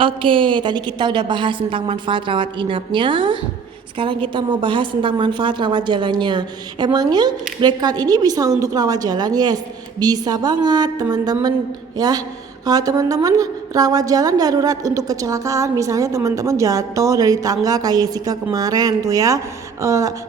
Oke, tadi kita udah bahas tentang manfaat rawat inapnya. Sekarang kita mau bahas tentang manfaat rawat jalannya. Emangnya black card ini bisa untuk rawat jalan? Yes, bisa banget teman-teman ya. Kalau teman-teman rawat jalan darurat untuk kecelakaan, misalnya teman-teman jatuh dari tangga kayak Jessica kemarin tuh ya,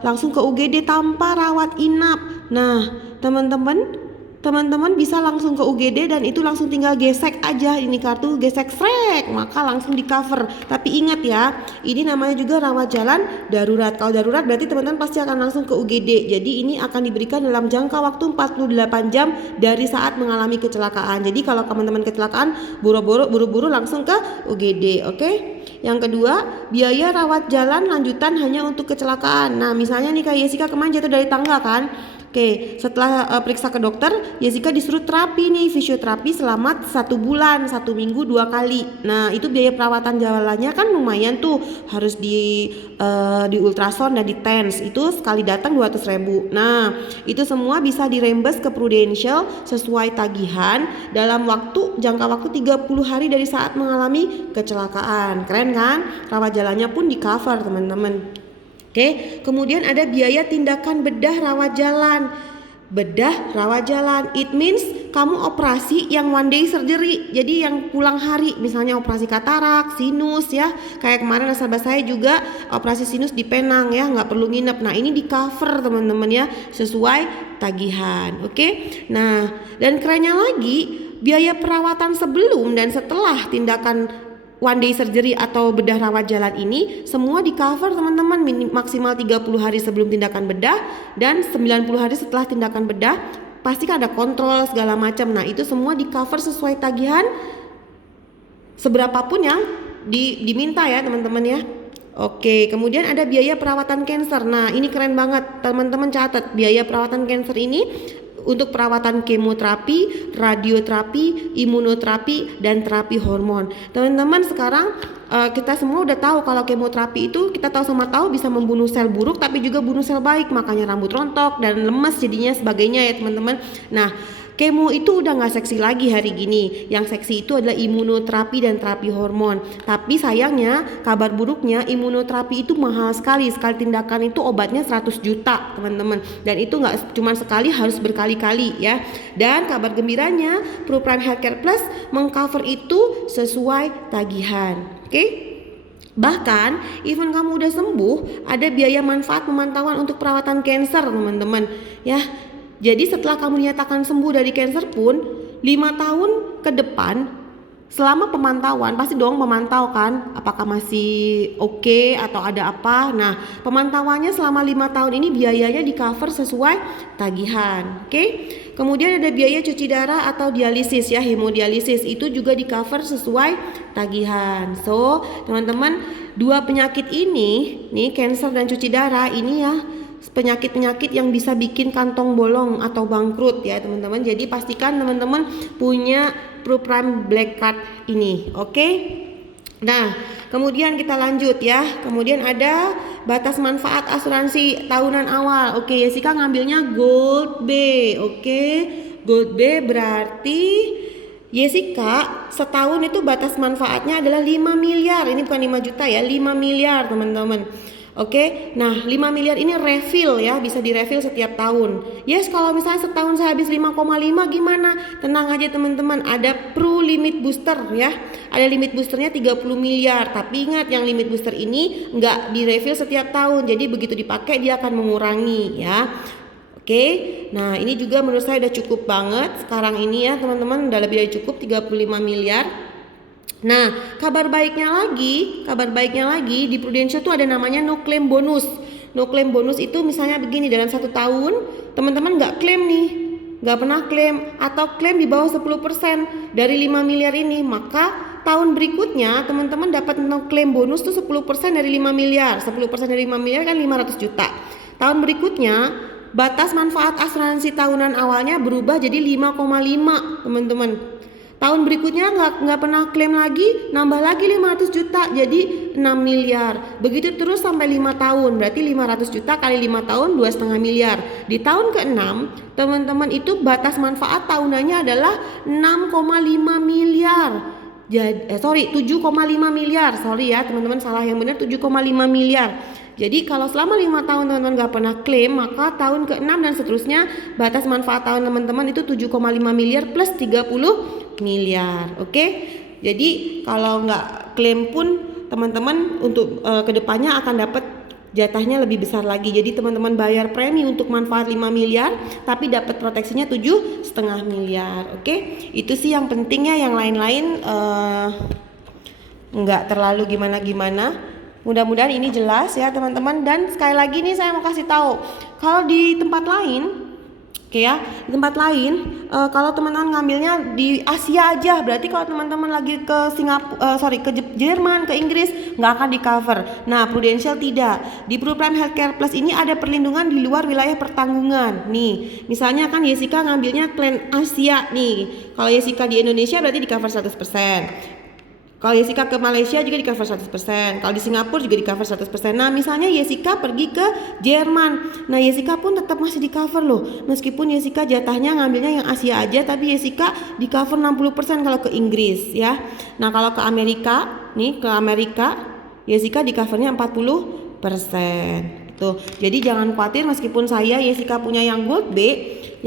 langsung ke UGD tanpa rawat inap. Nah, teman-teman bisa langsung ke UGD dan itu langsung tinggal gesek aja ini kartu, gesek srek, maka langsung di cover. Tapi ingat ya, ini namanya juga rawat jalan darurat. Kalau darurat berarti teman-teman pasti akan langsung ke UGD. Jadi ini akan diberikan dalam jangka waktu 48 jam dari saat mengalami kecelakaan. Jadi kalau teman-teman kecelakaan, buru-buru langsung ke UGD, oke? Yang kedua, biaya rawat jalan lanjutan hanya untuk kecelakaan. Nah, misalnya nih kayak Jessica kemarin jatuh dari tangga kan. Oke, setelah periksa ke dokter, Jessica disuruh terapi nih, fisioterapi selama 1 bulan, 1 minggu 2 kali. Nah, itu biaya perawatan jalannya kan lumayan tuh, harus di ultrasound dan di TENS. Itu sekali datang 200.000. Nah, itu semua bisa direimburse ke Prudential sesuai tagihan dalam jangka waktu 30 hari dari saat mengalami kecelakaan. Keren kan? Rawat jalannya pun di cover, teman-teman. Oke, kemudian ada biaya tindakan bedah rawat jalan. Bedah rawat jalan, it means kamu operasi yang one day surgery, jadi yang pulang hari, misalnya operasi katarak, sinus ya. Kayak kemarin nasabah saya juga operasi sinus di Penang ya, nggak perlu nginep. Nah, ini di cover teman-teman ya, sesuai tagihan. Oke, nah dan kerennya lagi, biaya perawatan sebelum dan setelah tindakan one day surgery atau bedah rawat jalan ini semua di cover teman-teman, maksimal 30 hari sebelum tindakan bedah dan 90 hari setelah tindakan bedah. Pasti kan ada kontrol segala macam. Nah, itu semua di cover sesuai tagihan seberapapun yang diminta ya teman-teman ya. Oke, kemudian ada biaya perawatan kanker. Nah, ini keren banget teman-teman, catat biaya perawatan kanker ini untuk perawatan kemoterapi, radioterapi, imunoterapi, dan terapi hormon. Teman-teman, sekarang kita semua udah tahu kalau kemoterapi itu kita tahu bisa membunuh sel buruk tapi juga bunuh sel baik, makanya rambut rontok dan lemes jadinya sebagainya ya teman-teman. Nah, kemo itu udah gak seksi lagi hari gini. Yang seksi itu adalah imunoterapi dan terapi hormon. Tapi sayangnya, kabar buruknya imunoterapi itu mahal sekali. Sekali tindakan itu obatnya 100 juta teman-teman. Dan itu gak cuma sekali, harus berkali-kali ya. Dan kabar gembiranya, ProPrime Healthcare Plus mengcover itu sesuai tagihan. Oke? Bahkan, even kamu udah sembuh, ada biaya manfaat pemantauan untuk perawatan kanker teman-teman ya. Jadi setelah kamu dinyatakan sembuh dari kanker pun 5 tahun ke depan selama pemantauan, pasti dong memantau kan apakah masih oke atau ada apa. Nah, pemantauannya selama 5 tahun ini biayanya di cover sesuai tagihan. Oke. Kemudian ada biaya cuci darah atau dialisis ya, hemodialisis, itu juga di cover sesuai tagihan. So, teman-teman, dua penyakit ini nih, kanker dan cuci darah ini ya, penyakit-penyakit yang bisa bikin kantong bolong atau bangkrut ya teman-teman. Jadi pastikan teman-teman punya ProPrime Black Card ini, oke? Nah, kemudian kita lanjut ya. Kemudian ada batas manfaat asuransi tahunan awal. Oke, Jessica ngambilnya Gold B, oke? Gold B berarti Jessica setahun itu batas manfaatnya adalah 5 miliar. Ini bukan 5 juta ya, 5 miliar teman-teman. Oke, nah 5 miliar ini refill ya, bisa direfill setiap tahun. Yes, kalau misalnya setahun saya habis 5,5 gimana? Tenang aja teman-teman, ada Pro Limit Booster ya. Ada limit boosternya 30 miliar. Tapi ingat, yang limit booster ini nggak direfill setiap tahun. Jadi begitu dipakai dia akan mengurangi ya. Oke, nah ini juga menurut saya udah cukup banget sekarang ini ya teman-teman, udah lebih dari cukup 35 miliar. Nah, kabar baiknya lagi di Prudential tuh ada namanya no claim bonus. No claim bonus itu misalnya begini, dalam 1 tahun teman-teman nggak klaim nih, nggak pernah klaim atau klaim di bawah 10% dari 5 miliar ini, maka tahun berikutnya teman-teman dapat no claim bonus tuh 10% dari 5 miliar. 10% dari 5 miliar kan 500 juta. Tahun berikutnya batas manfaat asuransi tahunan awalnya berubah jadi 5,5 teman-teman. Tahun berikutnya nggak pernah klaim lagi, nambah lagi 500 juta jadi 6 miliar. Begitu terus sampai 5 tahun, berarti 500 juta kali 5 tahun 2,5 miliar. Di tahun ke-6 teman-teman itu batas manfaat tahunannya adalah 6,5 miliar. 7,5 miliar. Sorry ya teman-teman, salah, yang benar 7,5 miliar. Jadi kalau selama 5 tahun teman-teman gak pernah klaim, maka tahun ke-6 dan seterusnya batas manfaat tahun teman-teman itu 7,5 miliar plus 30 miliar. Oke? Jadi kalau nggak klaim pun teman-teman untuk kedepannya akan dapat jatahnya lebih besar lagi. Jadi teman-teman bayar premi untuk manfaat 5 miliar tapi dapat proteksinya 7,5 miliar. Oke? Itu sih yang penting ya, yang lain-lain nggak terlalu gimana-gimana. Mudah-mudahan ini jelas ya teman-teman. Dan sekali lagi nih saya mau kasih tahu, kalau di tempat lain, oke ya, di tempat lain kalau teman-teman ngambilnya di Asia aja, berarti kalau teman-teman lagi ke ke Jerman, ke Inggris, nggak akan di cover. Nah, Prudential tidak. Di ProPrime Healthcare Plus ini ada perlindungan di luar wilayah pertanggungan. Nih, misalnya kan Jessica ngambilnya klaim Asia nih. Kalau Jessica di Indonesia berarti di cover 100%. Kalau Jessica ke Malaysia juga di cover 100%. Kalau di Singapura juga di cover 100%. Nah, misalnya Jessica pergi ke Jerman. Nah, Jessica pun tetap masih di cover loh. Meskipun Jessica jatahnya ngambilnya yang Asia aja, tapi Jessica di cover 60% kalau ke Inggris ya. Nah, kalau ke Amerika, Jessica di covernya 40%. Tuh. Jadi jangan khawatir, meskipun Jessica punya yang Gold B,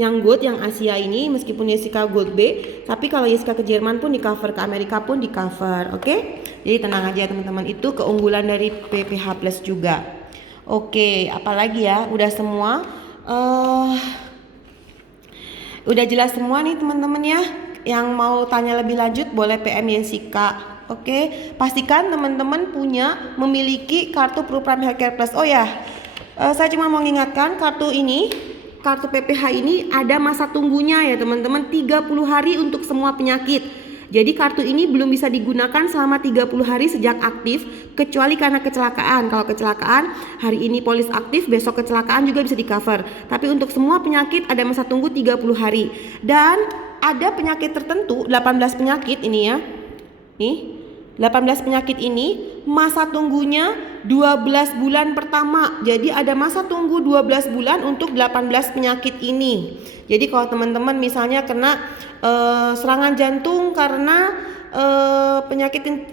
yang Asia ini, meskipun Jessica Gold B, tapi kalau Jessica ke Jerman pun di cover, ke Amerika pun di cover. Oke? Jadi tenang aja teman-teman, itu keunggulan dari PPH Plus juga. Oke, apalagi ya? Udah semua. Udah jelas semua nih teman-teman ya. Yang mau tanya lebih lanjut boleh PM Jessica. Oke, pastikan teman-teman memiliki kartu ProPrime Healthcare Plus. Oh ya, saya cuma mau mengingatkan, kartu PPH ini ada masa tunggunya ya teman-teman, 30 hari untuk semua penyakit. Jadi kartu ini belum bisa digunakan selama 30 hari sejak aktif, kecuali karena kecelakaan. Kalau kecelakaan, hari ini polis aktif, besok kecelakaan juga bisa di cover. Tapi untuk semua penyakit ada masa tunggu 30 hari. Dan ada penyakit tertentu, 18 penyakit ini ya. Nih, 18 penyakit ini masa tunggunya 12 bulan pertama. Jadi ada masa tunggu 12 bulan untuk 18 penyakit ini. Jadi kalau teman-teman misalnya kena serangan jantung karena penyakit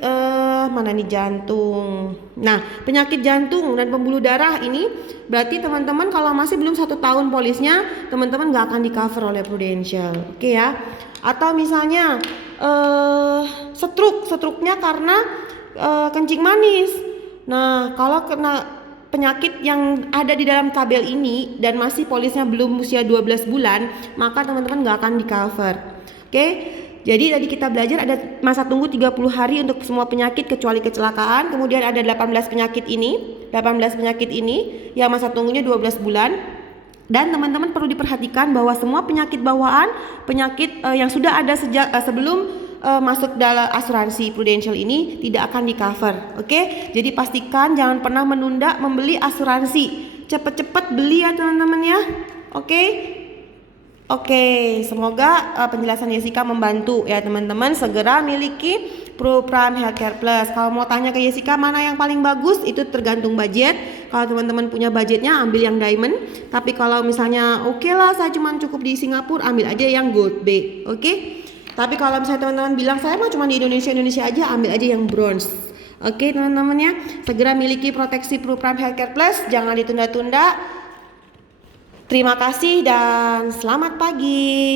jantung. Nah, penyakit jantung dan pembuluh darah ini berarti teman-teman kalau masih belum 1 tahun polisnya, teman-teman nggak akan di cover oleh Prudential. Oke ya. Atau misalnya stroke-nya karena kencing manis. Nah, kalau kena penyakit yang ada di dalam tabel ini dan masih polisnya belum usia 12 bulan, maka teman-teman nggak akan di cover. Oke? Jadi tadi kita belajar ada masa tunggu 30 hari untuk semua penyakit kecuali kecelakaan. Kemudian ada 18 penyakit ini yang masa tunggunya 12 bulan. Dan teman-teman perlu diperhatikan bahwa semua penyakit bawaan, penyakit yang sudah ada sejak sebelum masuk dalam asuransi Prudential ini tidak akan di cover. Oke? Jadi pastikan jangan pernah menunda membeli asuransi. Cepet-cepet beli ya teman-teman ya. Oke, semoga penjelasan Jessica membantu ya teman-teman. Segera miliki ProPrime Healthcare Plus. Kalau mau tanya ke Jessica mana yang paling bagus, itu tergantung budget. Kalau teman-teman punya budgetnya, ambil yang Diamond. Tapi kalau misalnya oke lah, saya cuma cukup di Singapura, ambil aja yang Gold B. Oke? Tapi kalau misalnya teman-teman bilang saya mau cuma di Indonesia aja, ambil aja yang Bronze. Oke teman-teman ya, segera miliki proteksi ProPrime Healthcare Plus, jangan ditunda-tunda. Terima kasih dan selamat pagi.